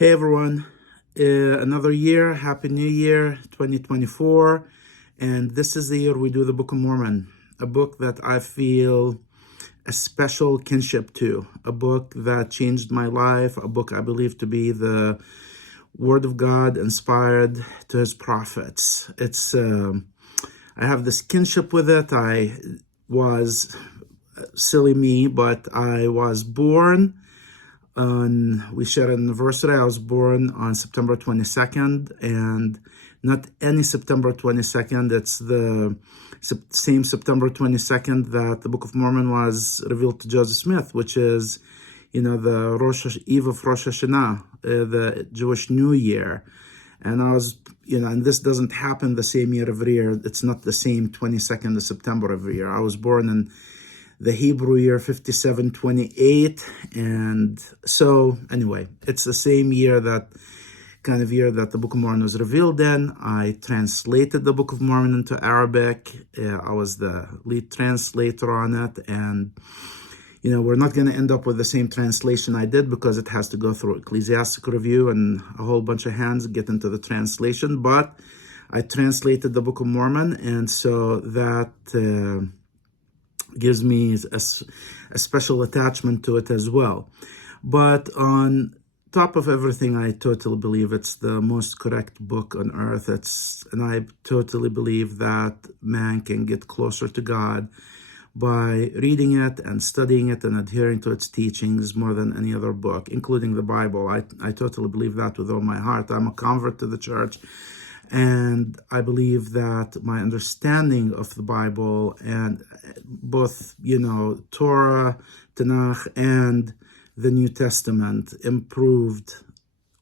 Hey everyone, another year, Happy New Year 2024, and this is the year we do the Book of Mormon, a book that I feel a special kinship to, a book that changed my life, a book I believe to be the Word of God inspired to His prophets. I have this kinship with it. I was, silly me, but I was born we share an anniversary. I was born on September 22nd, and not any September 22nd. It's the same September 22nd that the Book of Mormon was revealed to Joseph Smith, which is, the Eve of Rosh Hashanah, the Jewish New Year. And I was, and this doesn't happen the same year every year. It's not the same 22nd of September every year. I was born in the Hebrew year 5728, and so anyway, it's the same year that the Book of Mormon was revealed in. I translated the Book of Mormon into Arabic. I was the lead translator on it, and we're not going to end up with the same translation I did because it has to go through ecclesiastical review and a whole bunch of hands get into the translation, but I translated the Book of Mormon, and so that gives me a special attachment to it as well. But on top of everything, I totally believe it's the most correct book on earth. And I totally believe that man can get closer to God by reading it and studying it and adhering to its teachings more than any other book, including the Bible. I totally believe that with all my heart. I'm a convert to the church, and I believe that my understanding of the Bible and both, Torah, Tanakh, and the New Testament improved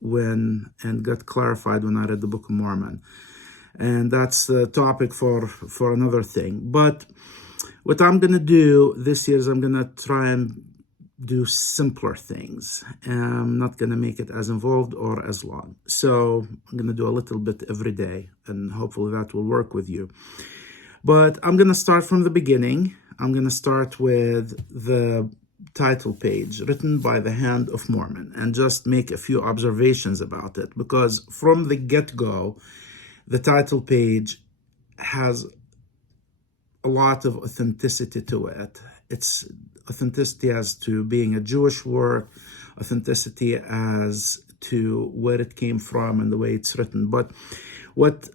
and got clarified when I read the Book of Mormon. And that's the topic for another thing. But what I'm going to do this year is I'm going to try and do simpler things. I'm not going to make it as involved or as long. So I'm going to do a little bit every day, and hopefully that will work with you. But I'm going to start from the beginning. I'm going to start with the title page, written by the hand of Mormon, and just make a few observations about it, because from the get-go, the title page has a lot of authenticity to it. It's authenticity as to being a Jewish work, authenticity as to where it came from and the way it's written. But what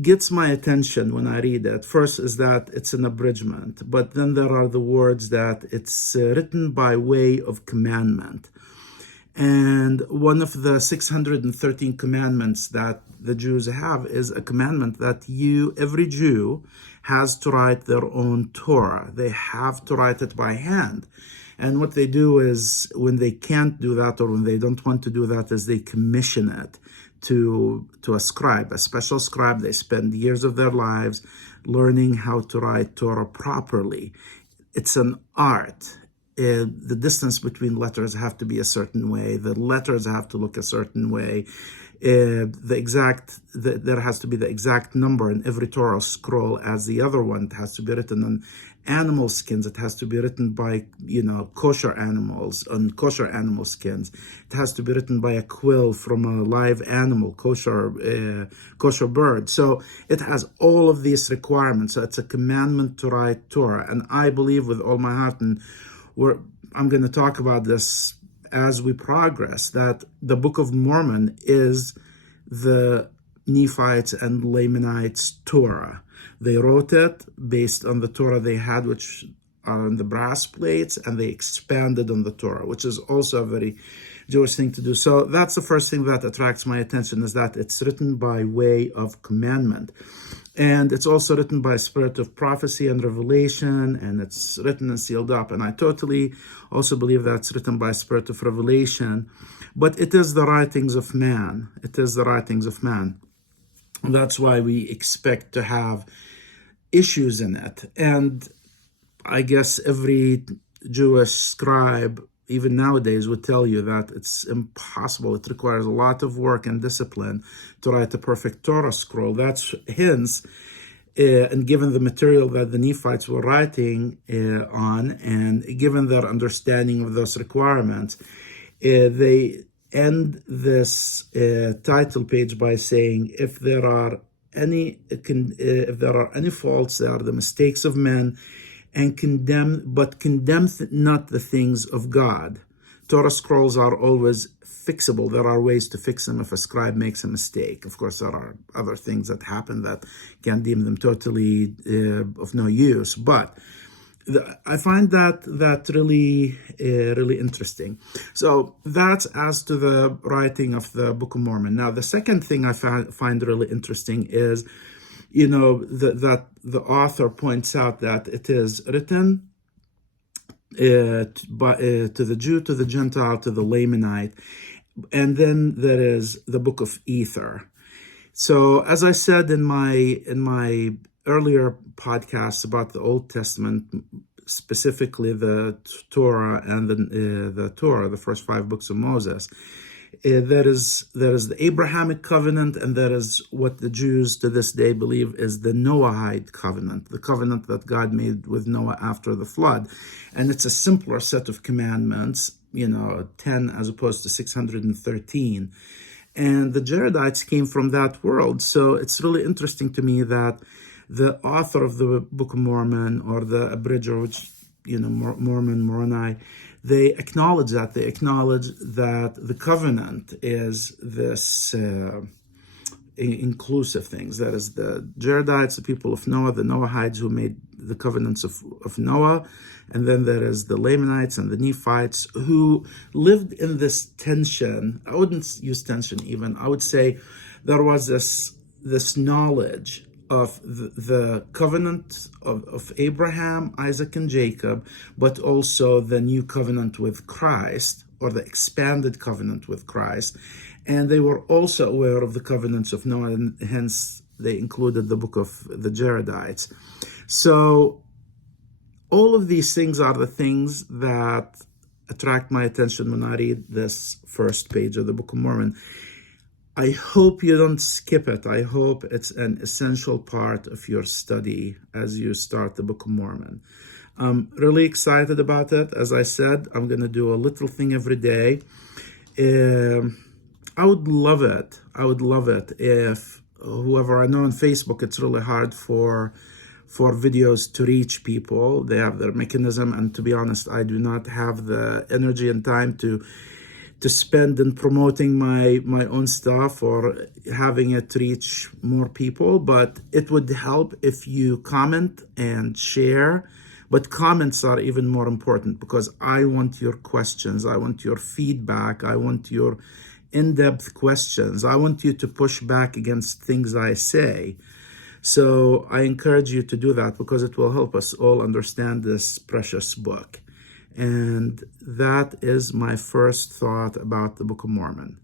gets my attention when I read it first is that it's an abridgment, but then there are the words that it's written by way of commandment. And one of the 613 commandments that the Jews have is a commandment that every Jew has to write their own Torah. They have to write it by hand. And what they do is, when they can't do that or when they don't want to do that, is they commission it to a scribe, a special scribe. They spend years of their lives learning how to write Torah properly. It's an art. The distance between letters have to be a certain way. The letters have to look a certain way. There has to be the exact number in every Torah scroll as the other one. It has to be written on animal skins. It has to be written by, kosher animals, on kosher animal skins. It has to be written by a quill from a live animal, kosher bird. So it has all of these requirements. So it's a commandment to write Torah. And I believe with all my heart, and I'm going to talk about this as we progress, that the Book of Mormon is the Nephites and Lamanites' Torah. They wrote it based on the Torah they had, which are on the brass plates, and they expanded on the Torah, which is also a very Jewish thing to do. So that's the first thing that attracts my attention, is that it's written by way of commandment. And it's also written by spirit of prophecy and revelation, and it's written and sealed up. And I totally also believe that's written by spirit of revelation. But it is the writings of man. It is the writings of man. That's why we expect to have issues in it. And I guess every Jewish scribe, even nowadays, would tell you that it's impossible. It requires a lot of work and discipline to write a perfect Torah scroll. That's hence, and given the material that the Nephites were writing on, and given their understanding of those requirements, they end this title page by saying, if there are any faults, they are the mistakes of men, and condemn not the things of God. Torah scrolls are always fixable. There are ways to fix them if a scribe makes a mistake. Of course, there are other things that happen that can deem them totally of no use. But I find that really interesting. So that's as to the writing of the Book of Mormon. Now, the second thing I find really interesting is, that the author points out that it is written to the Jew, to the Gentile, to the laymanite, and then there is the Book of Ether. So, as I said in my earlier podcasts about the Old Testament, specifically the Torah and the Torah, the first 5 books of Moses, there is the Abrahamic covenant, and there is what the Jews to this day believe is the Noahide covenant, the covenant that God made with Noah after the flood. And it's a simpler set of commandments, 10 as opposed to 613. And the Jaredites came from that world. So it's really interesting to me that the author of the Book of Mormon, or the abridger, which, Mormon, Moroni, they acknowledge that. They acknowledge that the covenant is this inclusive things. That is the Jaredites, the people of Noah, the Noahides who made the covenants of Noah. And then there is the Lamanites and the Nephites who lived in this tension. I wouldn't use tension even. I would say there was this knowledge of the covenant of Abraham, Isaac, and Jacob, but also the new covenant with Christ, or the expanded covenant with Christ. And they were also aware of the covenants of Noah, and hence they included the book of the Jaredites. So all of these things are the things that attract my attention when I read this first page of the Book of Mormon. I hope you don't skip it. I hope it's an essential part of your study as you start the Book of Mormon. I'm really excited about it. As I said, I'm going to do a little thing every day. I would love it. If whoever I know on Facebook, it's really hard for videos to reach people. They have their mechanism, and to be honest, I do not have the energy and time to spend in promoting my own stuff or having it reach more people. But it would help if you comment and share. But comments are even more important, because I want your questions, I want your feedback, I want your in-depth questions. I want you to push back against things I say. So I encourage you to do that, because it will help us all understand this precious book. And that is my first thought about the Book of Mormon.